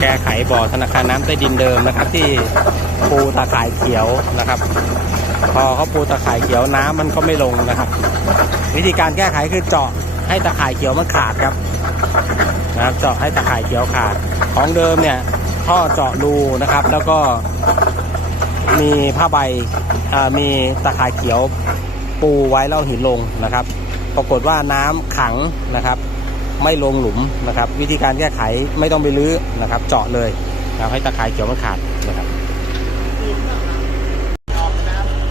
แก้ไขบ่อธนาคารน้ำใต้ดินเดิมนะครับ ที่ปูตาข่ายเขียวนะครับ พอเขาปูตาข่ายเขียวน้ำมันก็ไม่ลงนะครับ วิธีการแก้ไขคือเจาะให้ตาข่ายเขียวมันขาดครับนะครับ เจาะให้ตาข่ายเขียวขาด ของเดิมเนี่ยท่อเจาะรูนะครับ แล้วก็มีผ้าใบอ่ามีตาข่ายเขียวปูไว้แล้วหินลงนะครับ ปรากฏว่าน้ำขังนะครับ ไม่ลงหลุมนะครับ วิธีการแก้ไขไม่ต้องไปรื้อนะครับ เจาะเลยนะครับให้ตะข่ายเขียวมันขาดนะครับ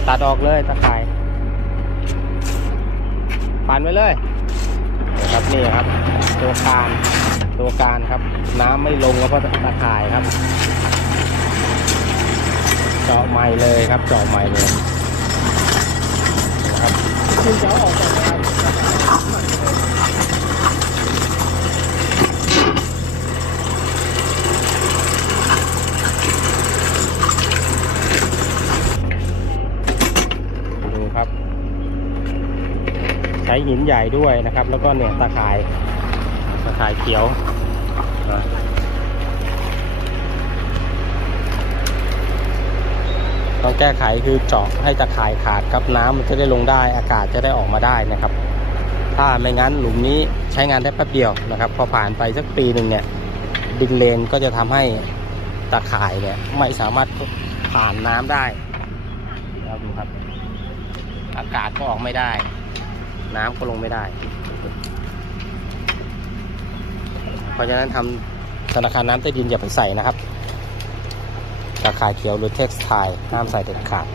ตัดออกเลยตะข่ายปานไปเลยนะครับนี่ครับ ตัวการตัวการครับ น้ำไม่ลงแล้วก็ตะข่ายครับ เจาะใหม่เลยครับเจาะใหม่เลยนะครับ คุณจะเอาออกจากงาน ดูครับ ใช้หินใหญ่ด้วยนะครับ แล้วก็เนี่ยตาข่ายตาข่ายเขียวต้องแก้ไขคือเจาะให้ตะข่ายขาดครับน้ำมันจะได้ลงได้อากาศจะได้ออกมาได้นะครับ ถ้าไม่งั้นหลุมนี้ใช้งานได้แป๊บเดียวนะครับ พอผ่านไปสักปีหนึ่งเนี่ยดินเลนก็จะทำให้ตะข่ายเนี่ยไม่สามารถผ่านน้ำได้ครับดูครับ อากาศก็ออกไม่ได้ น้ำก็ลงไม่ได้ เพราะฉะนั้นทำธนาคารน้ำใต้ดินอย่าไปใส่นะครับตะข่ายเขียวหรือเท็กซ์ไทห้ามใส่เด็ดขาด